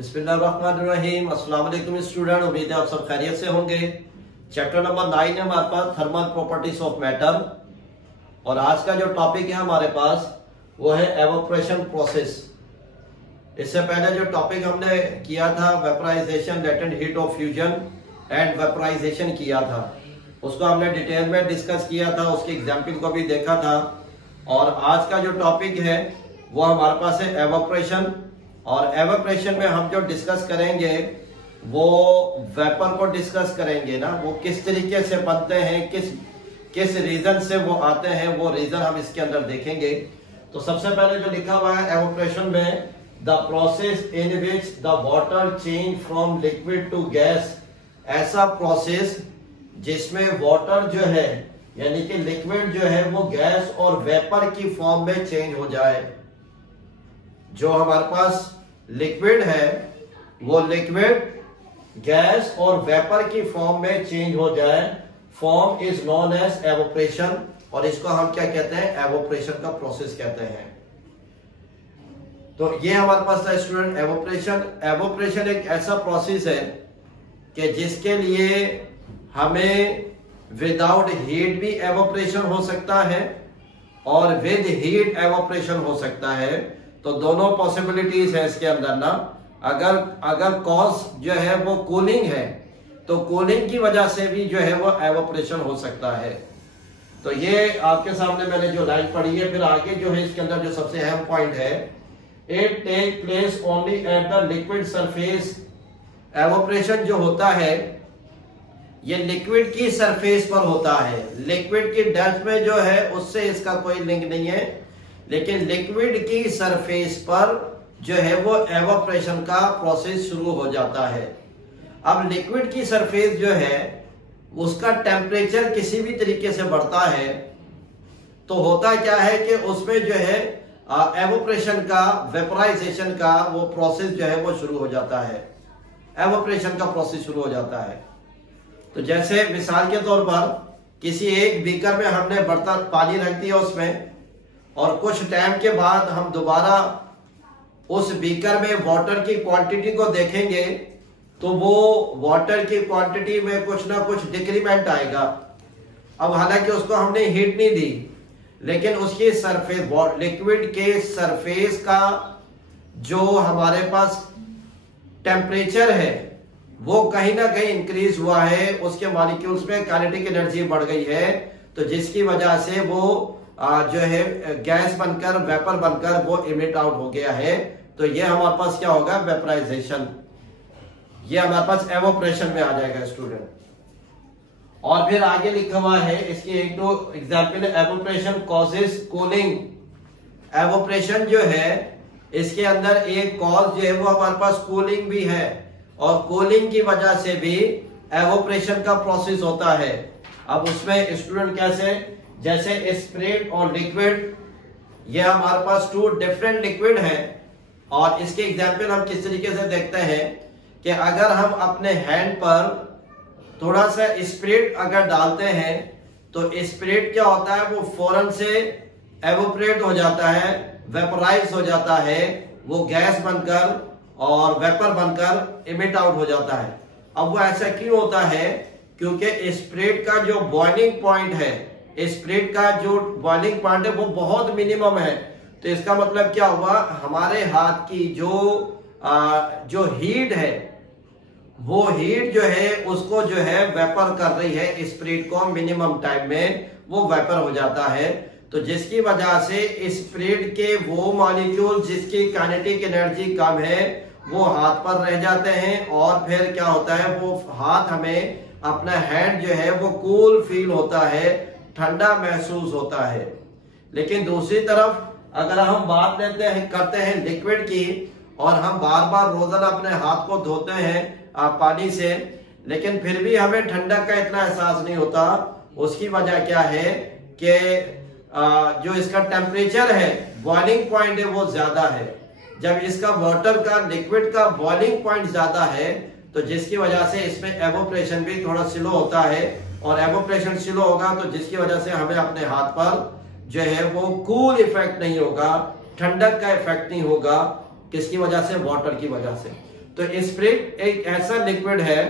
बिस्मिल्लाहिर्रहमानिर्रहीम। अस्सलाम वालेकुम स्टूडेंट, उम्मीद है आप सब खैरियत से होंगे। चैप्टर नंबर 9 है हमारे पास, थर्मल प्रॉपर्टीज ऑफ मैटर। और आज का जो टॉपिक है हमारे पास वो है एवोपरेशन प्रोसेस। इससे पहले जो टॉपिक हमने किया था vaporisation, latent heat of fusion and vaporisation किया था, उसको हमने डिटेल में डिस्कस किया था, उसकी एग्जाम्पल को भी देखा था। और आज का जो टॉपिक है वो हमारे पास है एवोपरेशन। और एवोपरेशन में हम जो डिस्कस करेंगे वो वेपर को डिस्कस करेंगे ना, वो किस तरीके से बनते हैं, किस रीजन से वो आते हैं, वो रीजन हम इसके अंदर देखेंगे। तो सबसे पहले जो लिखा हुआ है एवोपरेशन में, the process in which the water change from liquid to gas, ऐसा प्रोसेस जिसमें वाटर जो है यानी कि लिक्विड जो है वो गैस और वेपर की फॉर्म में चेंज हो जाए। जो हमारे पास लिक्विड है वो लिक्विड गैस और वेपर की फॉर्म में चेंज हो जाए, form is known as evaporation. और इसको हम क्या कहते हैं, एवोपरेशन का प्रोसेस कहते हैं। तो ये हमारे पास था स्टूडेंट एवोपरेशन। एवोपरेशन एक ऐसा प्रोसेस है कि जिसके लिए हमें विदाउट हीट भी एवोपरेशन हो सकता है और विद हीट एवोपरेशन हो सकता है। तो दोनों पॉसिबिलिटीज है इसके अंदर ना। अगर कॉज जो है वो कूलिंग है तो कूलिंग की वजह से भी जो है वो एवोपरेशन हो सकता है। तो ये आपके सामने मैंने जो लाइन पढ़ी है। फिर आगे जो है इसके अंदर जो सबसे अहम पॉइंट है, it take place only at the liquid surface. Evaporation जो होता है ये लिक्विड की सरफेस पर होता है। लिक्विड की डेप्थ में जो है उससे इसका कोई लिंक नहीं है, लेकिन लिक्विड की सरफेस पर जो है वो एवोपरेशन का प्रोसेस शुरू हो जाता है। अब लिक्विड की सरफेस जो है उसका टेम्परेचर किसी भी तरीके से बढ़ता है तो होता क्या है कि उसमें जो है एवोपरेशन का, वेपराइजेशन का वो प्रोसेस जो है वो शुरू हो जाता है। एवोपरेशन का प्रोसेस शुरू हो जाता है। तो जैसे मिसाल के तौर पर किसी एक बीकर में हमने बर्तन पानी रख दिया उसमें, और कुछ टाइम के बाद हम दोबारा उस बीकर में वाटर की क्वांटिटी को देखेंगे तो वो वाटर की क्वांटिटी में कुछ ना कुछ डिक्रीमेंट आएगा। अब हालांकि उसको हमने हीट नहीं दी, लेकिन उसकी सरफेस, लिक्विड के सरफेस का जो हमारे पास टेम्परेचर है वो कहीं ना कहीं इंक्रीज हुआ है, उसके मॉलिक्यूल्स में काइनेटिक एनर्जी बढ़ गई है। तो जिसकी वजह से वो जो है गैस बनकर, वेपर बनकर वो इमिट आउट हो गया है। तो ये हमारे पास क्या होगा, वेपराइजेशन। ये हमारे पास एवोपरेशन में आ जाएगा स्टूडेंट। और फिर आगे लिखा हुआ है इसकी एक दो example, evaporation causes cooling. Evaporation जो है इसके अंदर एक कॉज जो है वो हमारे पास कूलिंग भी है, और कूलिंग की वजह से भी एवोपरेशन का प्रोसेस होता है। अब उसमें स्टूडेंट कैसे, जैसे स्प्रेड और लिक्विड, ये हमारे पास टू डिफरेंट लिक्विड हैं। और इसके एग्जाम्पल हम किस तरीके से देखते हैं कि अगर हम अपने हैंड पर थोड़ा सा स्प्रेड अगर डालते हैं तो स्प्रेड क्या होता है, वो फौरन से एवोपरेट हो जाता है, वेपराइज हो जाता है, वो गैस बनकर और वेपर बनकर इमिट आउट हो जाता है। अब वो ऐसा क्यों होता है, क्योंकि स्प्रेड का जो बॉइलिंग पॉइंट है, स्प्रेड का जो बॉइलिंग पॉइंट है वो बहुत मिनिमम है। तो इसका मतलब क्या हुआ, हमारे हाथ की जो हीट है वो हीट जो है उसको जो है वेपर कर रही है, स्प्रेड को मिनिमम टाइम में वो वेपर हो जाता है। तो जिसकी वजह से स्प्रेड के वो मॉलिक्यूल जिसकी काइनेटिक एनर्जी कम है वो हाथ पर रह जाते हैं, और फिर क्या होता है, वो हाथ हमें, अपना हैंड जो है वो कूल फील होता है, ठंडा महसूस होता है। लेकिन दूसरी तरफ अगर हम बात करते हैं लिक्विड की, और हम बार बार रोजाना अपने हाथ को धोते हैं पानी से, लेकिन फिर भी हमें ठंडक का इतना एहसास नहीं होता। उसकी वजह क्या है कि जो इसका टेम्परेचर है, बॉइलिंग पॉइंट है, वो ज्यादा है। जब इसका वाटर का, लिक्विड का बॉइलिंग पॉइंट ज्यादा है तो जिसकी वजह से इसमें एवोपरेशन भी थोड़ा स्लो होता है, और एवोपरेशन स्लो होगा तो जिसकी वजह से हमें अपने हाथ पर जो है वो कूल इफेक्ट नहीं होगा, ठंडक का इफेक्ट नहीं होगा। किसकी वजह से, वाटर की वजह से। तो स्प्रिट एक ऐसा लिक्विड है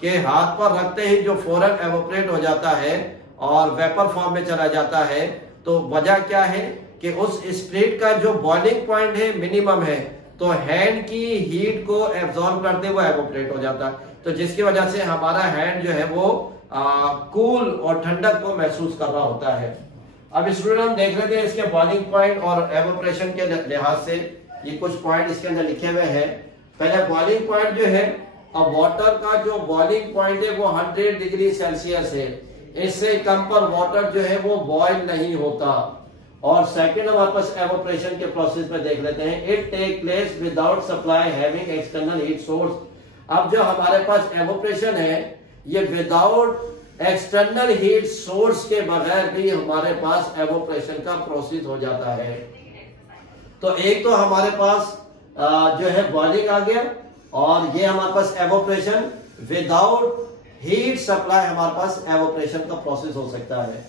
कि हाथ पर रखते ही जो फौरन एवोपरेट हो जाता है और वेपर फॉर्म में चला जाता है। तो वजह क्या है कि उस स्प्रिट का जो बॉइलिंग पॉइंट है मिनिमम है, तो हैंड की हीट को एब्जॉर्ब करते हुए एवोपरेट हो जाता है। तो जिसकी वजह से हमारा हैंड जो है वो कूल और ठंडक को महसूस कर रहा होता है। अब स्टूडेंट हम देख लेते हैं इसके बॉइलिंग पॉइंट और एवोपरेशन के लिहाज से ये कुछ पॉइंट इसके अंदर लिखे हुए हैं। पहले बॉइलिंग पॉइंट जो है, अब वाटर का जो बॉइलिंग पॉइंट है वो 100 डिग्री सेल्सियस है। इससे कम पर वाटर जो है वो बॉयल नहीं होता। और सेकंड हमारे पास एवोपरेशन के प्रोसेस में देख लेते हैं। It take place without supply having external heat source. अब जो हमारे पास एवोपरेशन है ये विदाउट एक्सटर्नल हीट सोर्स के बगैर भी हमारे पास एवोपरेशन का प्रोसेस हो जाता है। तो एक तो हमारे पास जो है बॉइलिंग आ गया, और ये हमारे पास एवोपरेशन विदाउट हीट सप्लाई हमारे पास एवोपरेशन का प्रोसेस हो सकता है।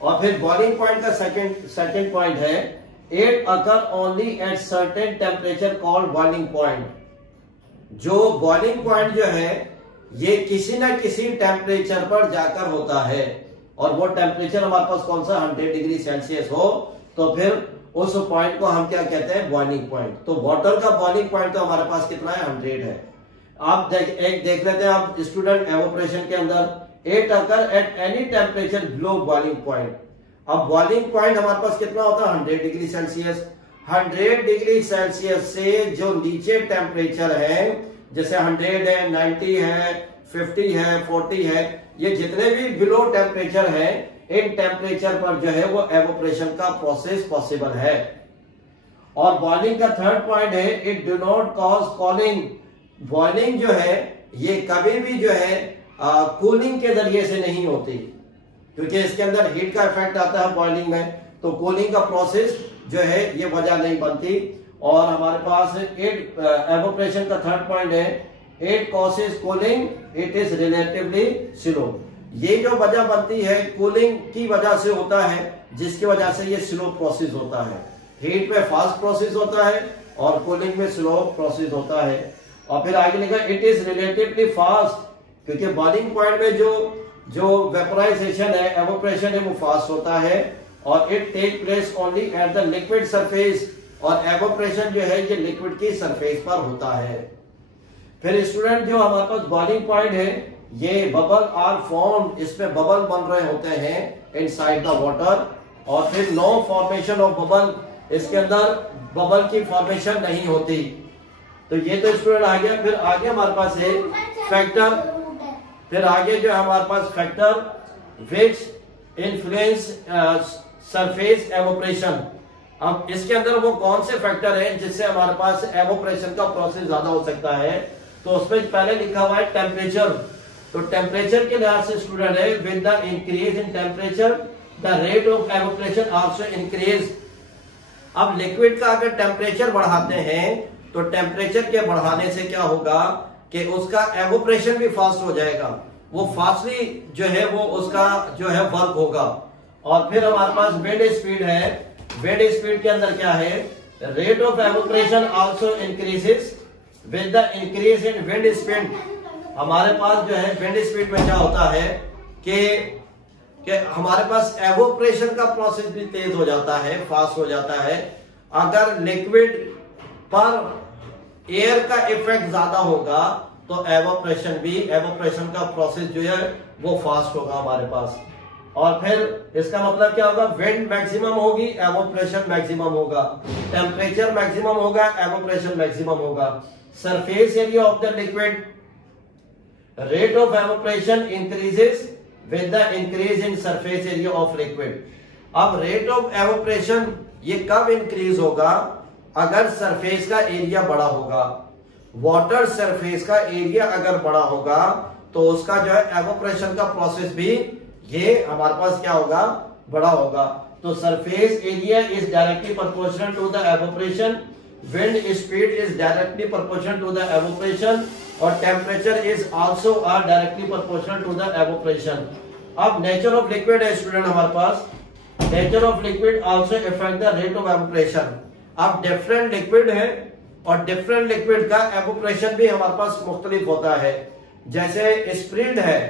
और फिर बॉइलिंग पॉइंट का सेकंड पॉइंट है, it occur only at certain temperature called boiling point. जो बॉइलिंग पॉइंट जो है ये किसी ना किसी टेम्परेचर पर जाकर होता है, और वो टेम्परेचर हमारे पास कौन सा 100 डिग्री सेल्सियस हो, तो फिर उस पॉइंट को हम क्या कहते हैं, बॉइलिंग पॉइंट। तो वाटर का बॉइलिंग पॉइंट तो हमारे पास कितना है, 100 है। आप एक देख लेते हैं आप स्टूडेंट एवोपरेशन के अंदर, it occur at any temperature below boiling point. अब बॉइलिंग पॉइंट हमारे पास कितना होता है, 100 डिग्री सेल्सियस। 100 डिग्री सेल्सियस से जो नीचे टेम्परेचर है, जैसे 100 है, 90 है, 50 है, 40 है, ये जितने भी बिलो टेम्परेचर है, इन टेम्परेचर पर जो है वो एवोपरेशन का प्रोसेस पॉसिबल है। और बॉइलिंग का थर्ड पॉइंट है, it do not cause calling. Boiling जो है ये कभी भी जो है कूलिंग के जरिए से नहीं होती, क्योंकि इसके अंदर हीट का इफेक्ट आता है बॉइलिंग में, तो कूलिंग का प्रोसेस जो है ये वजह नहीं बनती। और हमारे पास एवोपरेशन का थर्ड पॉइंट है, it causes cooling, it is relatively slow. ये जो वजह बनती है कूलिंग की वजह से होता है, जिसकी वजह से ये स्लो प्रोसेस होता है। हीट में फास्ट प्रोसेस होता है और कूलिंग में स्लो प्रोसेस होता है। और फिर आगे लिखा इट इज रिलेटिवली फास्ट, क्योंकि बॉइलिंग पॉइंट में जो वेपोराइजेशन है, एवोपरेशन है, वो फास्ट होता है। और it take place only at the liquid surface, और एवोपरेशन जो है ये लिक्विड की सरफेस पर होता है। फिर स्टूडेंट जो हमारे पास बॉइलिंग पॉइंट है, ये बबल आर फॉर्म, इसमें बबल बन रहे होते हैं इनसाइड द वाटर। और फिर नो फॉर्मेशन ऑफ बबल, इसके अंदर बबल की फॉर्मेशन नहीं होती। तो ये तो स्टूडेंट आ गया। फिर आगे हमारे पास है फैक्टर, फिर आगे जो हमारे पास factor which influence surface evaporation. अब इसके अंदर वो कौन से फैक्टर है जिससे हमारे पास एवोपरेशन का प्रोसेस ज्यादा हो सकता है, तो उसमें पहले लिखा हुआ है टेम्परेचर। तो टेम्परेचर के लिहाज से स्टूडेंट है, with the increase in temperature the rate of evaporation also increase. अब लिक्विड का अगर टेम्परेचर बढ़ाते हैं तो टेम्परेचर के बढ़ाने से क्या होगा कि उसका एवोपरेशन भी फास्ट हो जाएगा, वो फास्टली जो है वो उसका जो है वर्क होगा। और फिर हमारे पास विंड स्पीड है, विंड स्पीड के अंदर क्या है, rate of evaporation also increases with the increase in wind speed. हमारे पास जो है विंड स्पीड में क्या होता है कि हमारे पास एवोपरेशन का प्रोसेस भी तेज हो जाता है, फास्ट हो जाता है। अगर लिक्विड पर एयर का इफेक्ट ज्यादा होगा तो एवोपरेशन का प्रोसेस जो है वो फास्ट होगा हमारे पास। और फिर इसका मतलब क्या होगा, विंड मैक्सिमम होगी, एवोपरेशन मैक्सिमम होगा, टेम्परेचर मैक्सिमम होगा, एवोपरेशन मैक्सिमम होगा। Surface area of the liquid, rate of evaporation increases with the increase in surface area of liquid. अब रेट ऑफ एवोपरेशन ये कब इंक्रीज होगा, अगर सरफेस का एरिया बड़ा होगा। वाटर सरफेस का एरिया अगर बड़ा होगा तो उसका जो है एवोपरेशन का प्रोसेस भी ये हमारे पास क्या होगा, बड़ा होगा। तो surface area is directly proportional to the evaporation, wind speed is directly proportional to the evaporation, और temperature is also directly proportional to the evaporation. अब नेचर ऑफ लिक्विड है स्टूडेंट हमारे पास, nature of liquid also effect the rate of evaporation. अब different liquid है और different liquid का evaporation भी हमारे पास मुख्तलिफ होता है। जैसे स्प्रीड है,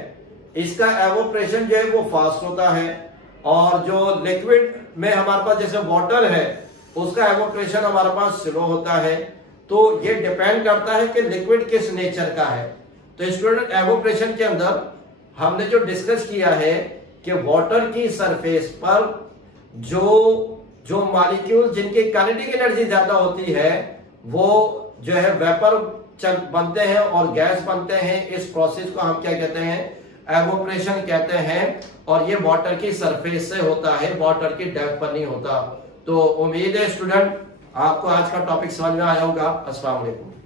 इसका एवोपरेशन जो है वो फास्ट होता है, और जो लिक्विड में हमारे पास जैसे वाटर है उसका एवोपरेशन हमारे पास स्लो होता है। तो ये डिपेंड करता है कि लिक्विड किस नेचर का है। तो स्टूडेंट, एवोपरेशन के अंदर हमने जो डिस्कस किया है कि वाटर की सरफेस पर जो मॉलिक्यूल जिनकी काइनेटिक एनर्जी ज्यादा होती है वो जो है वेपर बनते हैं और गैस बनते हैं। इस प्रोसेस को हम क्या कहते हैं? एवोपरेशन कहते हैं। और ये वाटर की सरफेस से होता है, वाटर की डेप्थ पर नहीं होता। तो उम्मीद है स्टूडेंट आपको आज का टॉपिक समझ में आया होगा। अस्सलाम वालेकुम।